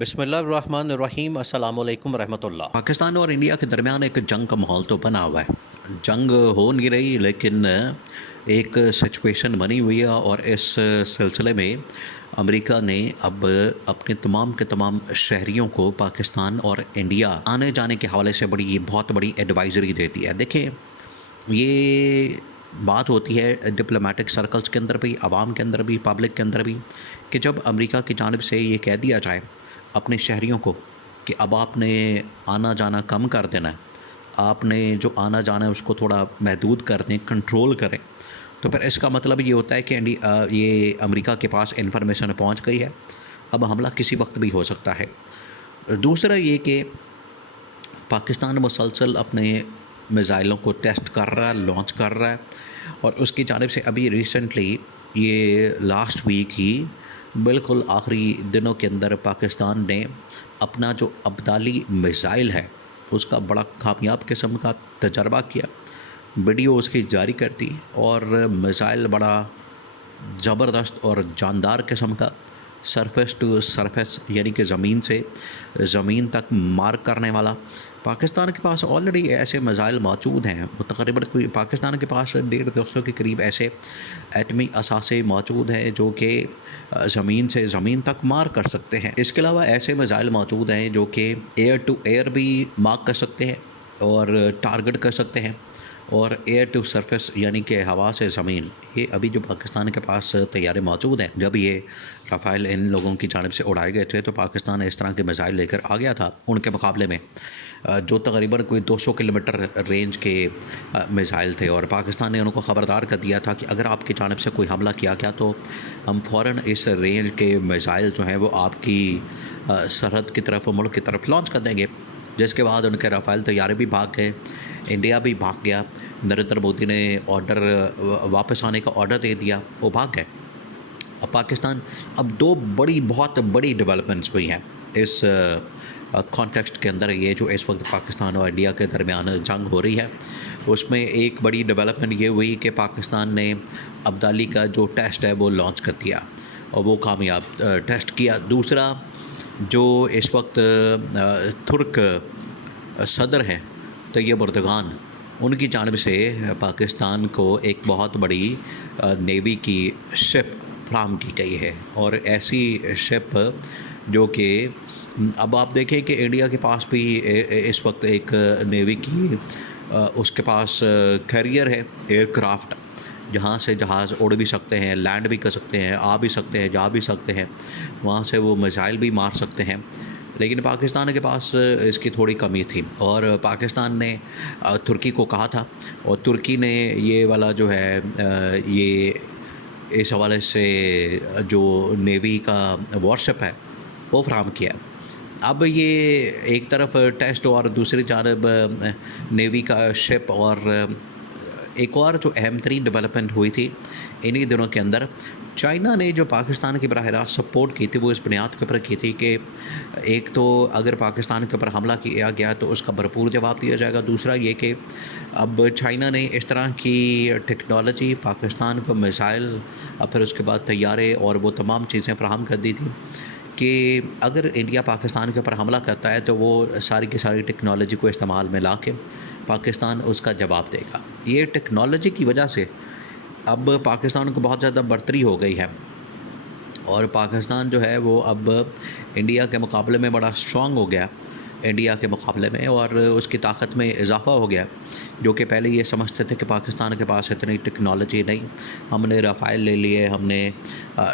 بسم اللہ الرحمن الرحیم، السلام علیکم ورحمۃ اللہ۔ پاکستان اور انڈیا کے درمیان ایک جنگ کا ماحول تو بنا ہوا ہے، جنگ ہو نہیں رہی لیکن ایک سچویشن بنی ہوئی ہے، اور اس سلسلے میں امریکہ نے اب اپنے تمام کے تمام شہریوں کو پاکستان اور انڈیا آنے جانے کے حوالے سے بہت بڑی ایڈوائزری دیتی ہے۔ دیکھیں، یہ بات ہوتی ہے ڈپلومیٹک سرکلز کے اندر بھی، عوام کے اندر بھی، پبلک کے اندر بھی، کہ جب امریکہ کی جانب سے یہ کہہ دیا جائے اپنے شہریوں کو کہ اب آپ نے آنا جانا کم کر دینا ہے، آپ نے جو آنا جانا ہے اس کو تھوڑا محدود کر دیں، کنٹرول کریں، تو پھر اس کا مطلب یہ ہوتا ہے کہ یہ امریکہ کے پاس انفارمیشن پہنچ گئی ہے، اب حملہ کسی وقت بھی ہو سکتا ہے۔ دوسرا یہ کہ پاکستان مسلسل اپنے میزائلوں کو ٹیسٹ کر رہا ہے، لانچ کر رہا ہے، اور اس کی جانب سے ابھی ریسنٹلی یہ لاسٹ ویک ہی بالکل آخری دنوں کے اندر پاکستان نے اپنا جو ابدالی میزائل ہے اس کا بڑا کامیاب قسم کا تجربہ کیا، ویڈیو اس کی جاری کر دی، اور میزائل بڑا زبردست اور جاندار قسم کا سرفیس ٹو سرفیس، یعنی کہ زمین سے زمین تک مار کرنے والا۔ پاکستان کے پاس آلریڈی ایسے میزائل موجود ہیں، وہ تقریباً پاکستان کے پاس 150 کے قریب ایسے ایٹمی اثاثے موجود ہیں جو کہ زمین سے زمین تک مار کر سکتے ہیں۔ اس کے علاوہ ایسے میزائل موجود ہیں جو کہ ایئر ٹو ایئر بھی مارک کر سکتے ہیں اور ٹارگٹ کر سکتے ہیں، اور ایئر ٹو سرفیس یعنی کہ ہوا سے زمین۔ یہ ابھی جو پاکستان کے پاس طیارے موجود ہیں، جب یہ رافائل ان لوگوں کی جانب سے اڑائے گئے تھے تو پاکستان اس طرح کے میزائل لے کر آ گیا تھا ان کے مقابلے میں، جو تقریباً کوئی 200 کلومیٹر رینج کے میزائل تھے، اور پاکستان نے ان کو خبردار کر دیا تھا کہ اگر آپ کی جانب سے کوئی حملہ کیا گیا تو ہم فوراً اس رینج کے میزائل جو ہیں وہ آپ کی سرحد کی طرف، ملک کی طرف لانچ کر دیں گے، جس کے بعد ان کے رافائل طیارے بھی بھاگ گئے، انڈیا بھی بھاگ گیا، نریندر مودی نے آرڈر واپس آنے کا آرڈر دے دیا، وہ بھاگ گئے۔ اب پاکستان دو بہت بڑی ڈیولپمنٹس ہوئی ہیں اس کانٹیکسٹ کے اندر، یہ جو اس وقت پاکستان اور انڈیا کے درمیان جنگ ہو رہی ہے، اس میں ایک بڑی ڈیولپمنٹ یہ ہوئی کہ پاکستان نے ابدالی کا جو ٹیسٹ ہے وہ لانچ کر دیا اور وہ کامیاب ٹیسٹ کیا۔ دوسرا، جو اس وقت ترک صدر ہیں طیب اردگان، ان کی جانب سے پاکستان کو ایک بہت بڑی نیوی کی شپ فراہم کی گئی ہے، اور ایسی شپ جو کہ اب آپ دیکھیں کہ انڈیا کے پاس بھی اس وقت ایک نیوی کی اس کے پاس کیریئر ہے، ایئر کرافٹ، جہاں سے جہاز اڑ بھی سکتے ہیں، لینڈ بھی کر سکتے ہیں، آ بھی سکتے ہیں، جا بھی سکتے ہیں، وہاں سے وہ میزائل بھی مار سکتے ہیں، لیکن پاکستان کے پاس اس کی تھوڑی کمی تھی، اور پاکستان نے ترکی کو کہا تھا، اور ترکی نے یہ والا جو ہے یہ اس حوالے سے جو نیوی کا وارشپ ہے وہ فراہم کیا۔ اب یہ ایک طرف ٹیسٹ اور دوسری جانب نیوی کا شپ، اور ایک اور جو اہم ترین ڈیولپمنٹ ہوئی تھی انہی دنوں کے اندر، چائنا نے جو پاکستان کی براہ راست سپورٹ کی تھی وہ اس بنیاد کے اوپر کی تھی کہ ایک تو اگر پاکستان کے اوپر حملہ کیا گیا تو اس کا بھرپور جواب دیا جائے گا، دوسرا یہ کہ اب چائنا نے اس طرح کی ٹیکنالوجی پاکستان کو میزائل اور پھر اس کے بعد طیارے اور وہ تمام چیزیں فراہم کر دی تھیں کہ اگر انڈیا پاکستان کے اوپر حملہ کرتا ہے تو وہ ساری کی ساری ٹیکنالوجی کو استعمال میں لا کے پاکستان اس کا جواب دے گا۔ یہ ٹیکنالوجی کی وجہ سے اب پاکستان کو بہت زیادہ برتری ہو گئی ہے، اور پاکستان جو ہے وہ اب انڈیا کے مقابلے میں بڑا اسٹرانگ ہو گیا، انڈیا کے مقابلے میں، اور اس کی طاقت میں اضافہ ہو گیا، جو کہ پہلے یہ سمجھتے تھے کہ پاکستان کے پاس اتنی ٹیکنالوجی نہیں، ہم نے رافائل لے لیے، ہم نے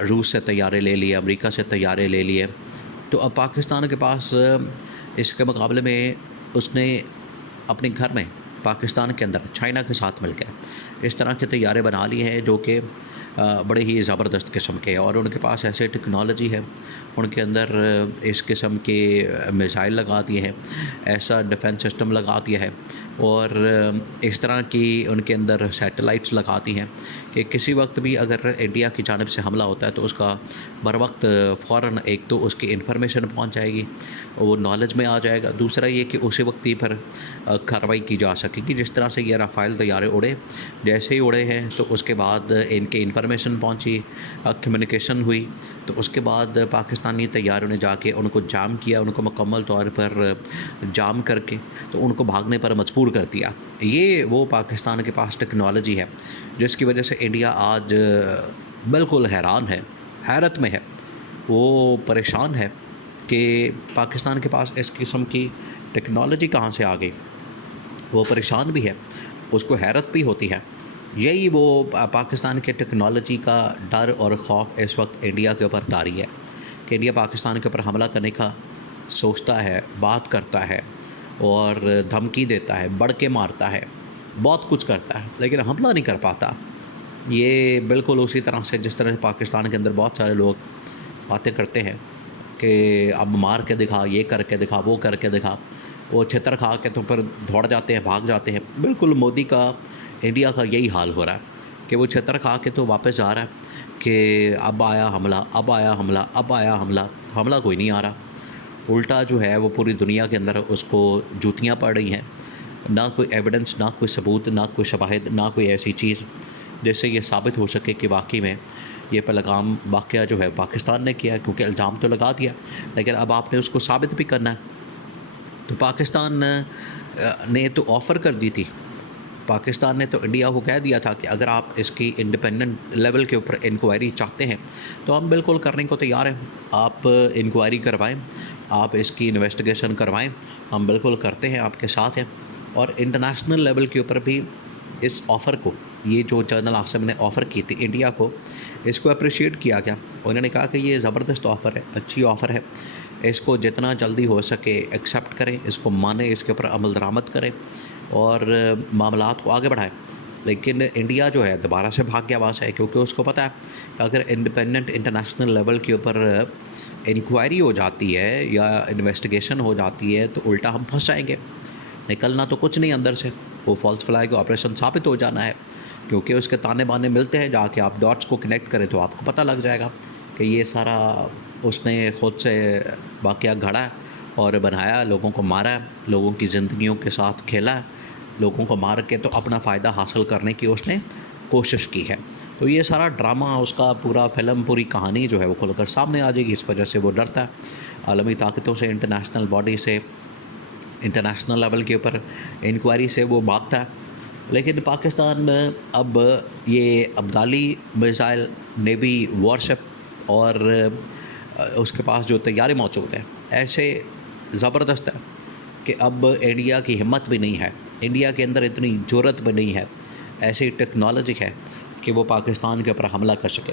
روس سے طیارے لے لیے، امریکہ سے طیارے لے لیے، تو اب پاکستان کے پاس اس کے مقابلے میں اس نے اپنے گھر میں پاکستان کے اندر چائنا کے ساتھ مل کے اس طرح کے طیارے بنا لیے ہیں جو کہ بڑے ہی زبردست قسم کے، اور ان کے پاس ایسے ٹیکنالوجی ہے، ان کے اندر اس قسم کے میزائل لگا دیے ہیں، ایسا ڈیفنس سسٹم لگا دیا ہے، اور اس طرح کی ان کے اندر سیٹلائٹس لگا دی ہیں کہ کسی وقت بھی اگر انڈیا کی جانب سے حملہ ہوتا ہے تو اس کا بر وقت فوراً ایک تو اس کی انفارمیشن پہنچ جائے گی، وہ نالج میں آ جائے گا، دوسرا یہ کہ اسی وقت ہی پھر کارروائی کی جا سکے گی۔ جس طرح سے یہ رافائل طیارے اڑے، جیسے ہی اڑے ہیں تو اس کے بعد ان کے انفارمیشن پہنچی، کمیونیکیشن ہوئی، تو اس کے بعد پاکستانی طیاروں نے جا کے ان کو جام کیا، ان کو مکمل طور پر جام کر کے تو ان کو بھاگنے پر مجبور کر دیا۔ یہ وہ پاکستان کے پاس ٹیکنالوجی ہے جس کی وجہ سے انڈیا آج بالکل حیران ہے، حیرت میں ہے، وہ پریشان ہے کہ پاکستان کے پاس اس قسم کی ٹیکنالوجی کہاں سے آ گئی۔ وہ پریشان بھی ہے، اس کو حیرت بھی ہوتی ہے۔ یہی وہ پاکستان کے ٹیکنالوجی کا ڈر اور خوف اس وقت انڈیا کے اوپر طاری ہے کہ انڈیا پاکستان کے اوپر حملہ کرنے کا سوچتا ہے، بات کرتا ہے اور دھمکی دیتا ہے، بڑھ کے مارتا ہے، بہت کچھ کرتا ہے، لیکن حملہ نہیں کر پاتا۔ یہ بالکل اسی طرح سے جس طرح سے پاکستان کے اندر بہت سارے لوگ باتیں کرتے ہیں کہ اب مار کے دکھا، یہ کر کے دکھا، وہ کر کے دکھا، وہ چھتر کھا کے تو پھر دوڑ جاتے ہیں، بھاگ جاتے ہیں۔ بالکل مودی کا انڈیا کا یہی حال ہو رہا ہے کہ وہ چھتر کھا کے تو واپس جا رہا ہے کہ اب آیا حملہ، اب آیا حملہ، اب آیا حملہ، حملہ کوئی نہیں آ رہا۔ الٹا جو ہے وہ پوری دنیا کے اندر اس کو جوتیاں پڑ رہی ہیں، نہ کوئی ایویڈنس، نہ کوئی ثبوت، نہ کوئی شواہد، نہ کوئی ایسی چیز جس سے یہ ثابت ہو سکے کہ واقعی میں یہ پہلگام واقعہ جو ہے پاکستان نے کیا ہے، کیونکہ الزام تو لگا دیا، لیکن اب آپ نے اس کو ثابت بھی کرنا ہے۔ تو پاکستان نے تو آفر کر دی تھی، پاکستان نے تو انڈیا کو کہہ دیا تھا کہ اگر آپ اس کی انڈیپینڈنٹ لیول کے اوپر انکوائری چاہتے ہیں تو ہم بالکل کرنے کو تیار ہیں، آپ انکوائری کروائیں، آپ اس کی انویسٹیگیشن کروائیں، ہم بالکل کرتے ہیں، آپ کے ساتھ ہیں۔ اور انٹرنیشنل لیول کے اوپر بھی اس آفر کو، یہ جو جنرل عاصم نے آفر کی تھی انڈیا کو، اس کو اپریشیٹ کیا گیا۔ انہوں نے کہا کہ یہ زبردست آفر ہے، اچھی آفر ہے، اس کو جتنا جلدی ہو سکے ایکسیپٹ کریں، اس کو مانیں، اس کے اوپر عمل درآمد کریں اور معاملات کو آگے بڑھائیں۔ لیکن انڈیا جو ہے دوبارہ سے بھاگ گیا وہاں سے، کیونکہ اس کو پتہ ہے کہ اگر انڈیپینڈنٹ انٹرنیشنل لیول کے اوپر انکوائری ہو جاتی ہے یا انویسٹیگیشن ہو جاتی ہے تو الٹا ہم پھنس جائیں گے، نکلنا تو کچھ نہیں اندر سے، وہ فالس فلیگ آپریشن ثابت ہو جانا ہے، کیونکہ اس کے تانے بانے ملتے ہیں، جا کے آپ ڈاٹس کو کنیکٹ کریں تو آپ کو پتہ لگ جائے گا کہ یہ سارا اس نے خود سے واقعہ گھڑا ہے اور بنایا، لوگوں کو مارا ہے، لوگوں کی زندگیوں کے ساتھ کھیلا ہے، لوگوں کو مار کے تو اپنا فائدہ حاصل کرنے کی اس نے کوشش کی ہے۔ تو یہ سارا ڈرامہ، اس کا پورا فلم، پوری کہانی جو ہے وہ کھل کر سامنے آ جائے گی۔ اس وجہ سے وہ ڈرتا ہے عالمی طاقتوں سے، انٹرنیشنل باڈی سے، انٹرنیشنل لیول کے اوپر انکوائری سے وہ بھاگتا ہے۔ لیکن پاکستان اب یہ ابدالی میزائل، نیوی وارشپ اور اس کے پاس جو طیارے موجود ہیں ایسے زبردست ہے کہ اب انڈیا کی ہمت بھی نہیں ہے، انڈیا کے اندر اتنی جرأت بھی نہیں ہے، ایسی ٹیکنالوجی ہے کہ وہ پاکستان کے اوپر حملہ کر سکے۔